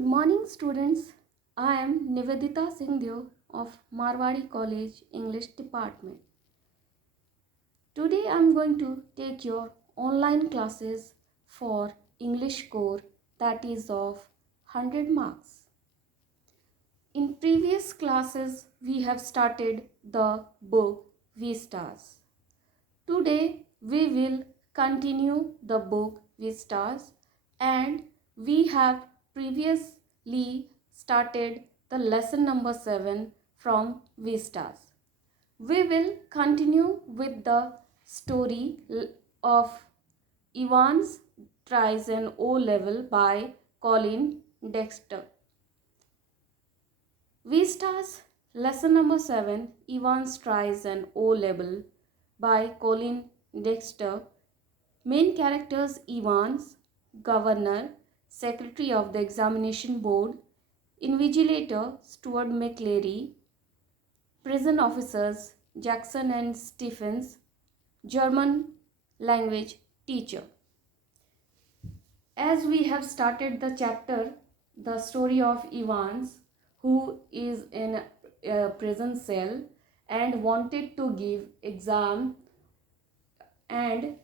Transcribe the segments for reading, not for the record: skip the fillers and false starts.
Good morning, students. I am Nivedita Singhdeo of Marwari College English Department. Today I am going to take your online classes for English core, that is of 100 marks. In previous classes we have started the book Vistas. Today we will continue the book Vistas, and we have previously started the lesson number 7 from Vistas. We will continue with the story of Evans Tries an O Level by Colin Dexter. Vistas lesson number 7, Evans Tries an O Level by Colin Dexter. Main characters: Evans, governor, secretary of the examination board, invigilator Stuart McLeary, prison officers Jackson and Stephens, German language teacher. As we have started the chapter, the story of Evans, who is in a prison cell and wanted to give exam, and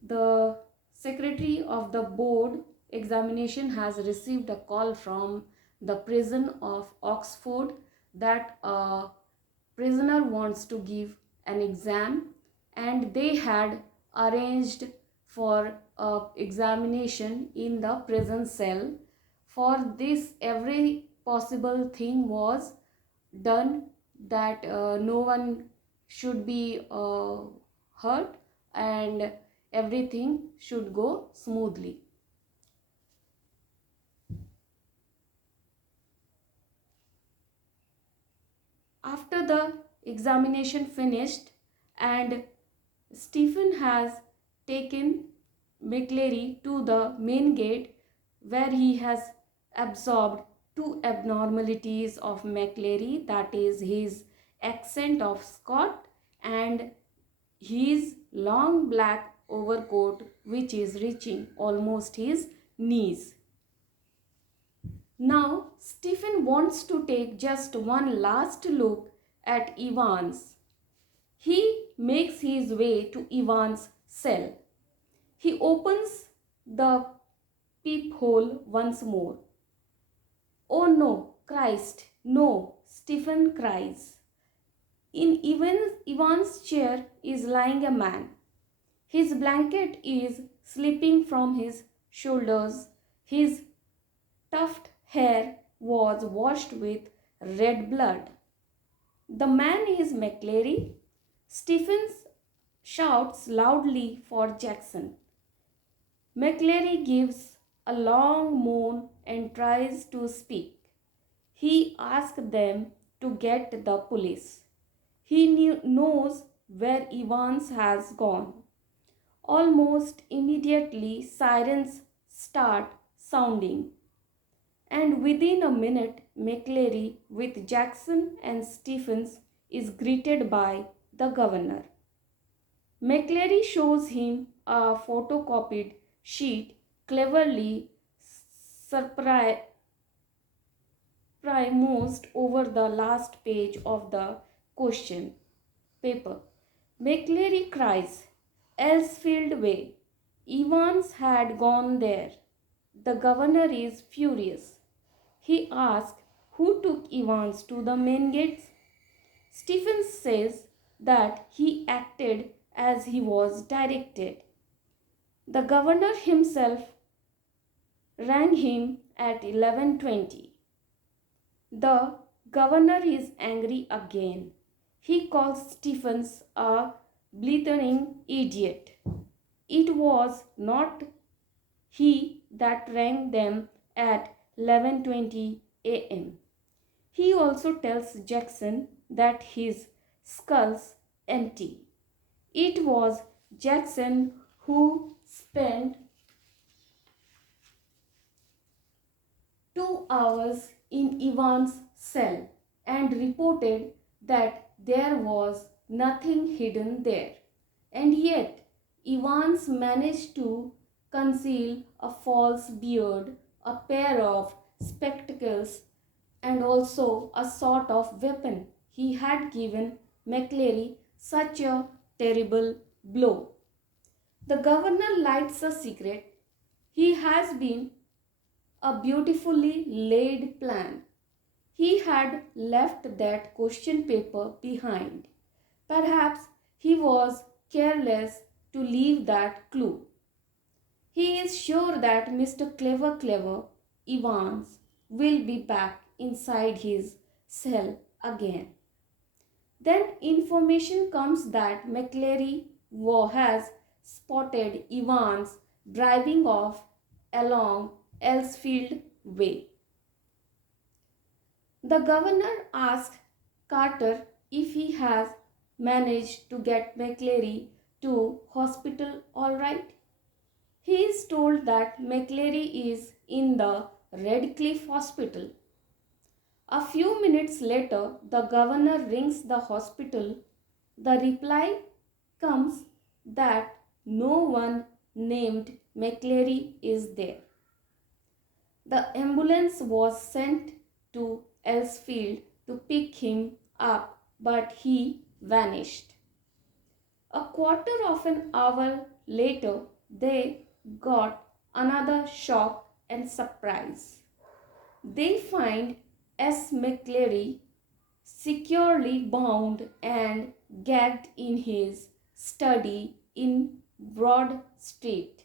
the secretary of the board examination has received a call from the prison of Oxford that a prisoner wants to give an exam, and they had arranged for a examination in the prison cell. For this, every possible thing was done, that no one should be hurt and everything should go smoothly. After the examination finished and Stephen has taken McLeary to the main gate, where he has absorbed two abnormalities of McLeary, that is his accent of Scot and his long black overcoat which is reaching almost his knees. Now Stephen wants to take just one last look at Evans. He makes his way to Evans' cell. He opens the peephole once more. "Oh no, Christ, no!" Stephen cries. In Evans' chair is lying a man. His blanket is slipping from his shoulders. His tufted hair was washed with red blood. The man is McLeary. Stephen shouts loudly for Jackson. McLeary gives a long moan and tries to speak. He asks them to get the police. He knows where Evans has gone. Almost immediately, sirens start sounding, and within a minute, McLeary, with Jackson and Stephens, is greeted by the governor. McLeary shows him a photocopied sheet cleverly superimposed over the last page of the question paper. McLeary cries, "Elsfield Way." Evans had gone there. The governor is furious. He asks who took Evans to the main gates. Stephens says that he acted as he was directed. The governor himself rang him at 11:20. The governor is angry again. He calls Stephens a blithering idiot. It was not he that rang them at 11:20 a.m. He also tells Jackson that his skull's empty. It was Jackson who spent 2 hours in Evans' cell and reported that there was nothing hidden there. And yet, Evans managed to conceal a false beard, a pair of spectacles, and also a sort of weapon. He had given McCleary such a terrible blow. The governor lights a cigarette. He has been a beautifully laid plan. He had left that question paper behind. Perhaps he was careless to leave that clue. He is sure that Mr. Clever Evans will be back inside his cell again. Then information comes that McCleary has spotted Evans driving off along Elsfield Way. The governor asks Carter if he has managed to get McCleary to hospital all right. He is told that McCleary is in the Redcliffe Hospital. A few minutes later, the governor rings the hospital. The reply comes that no one named McCleary is there. The ambulance was sent to Elsfield to pick him up, but he vanished. A quarter of an hour later, they got another shock and surprise. They find S. McCleary securely bound and gagged in his study in Broad Street.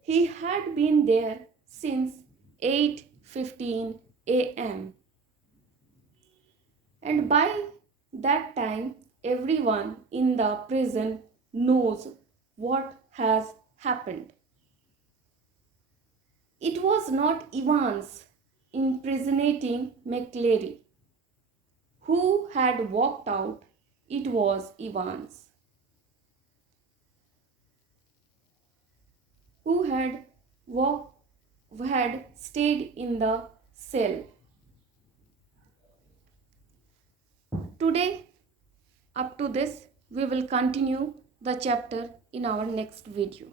He had been there since 8:15 a.m. and by that time everyone in the prison knows what has happened. It was not Evans impersonating McCleary who had walked out, it was Evans who had stayed in the cell. Today, up to this, we will continue the chapter in our next video.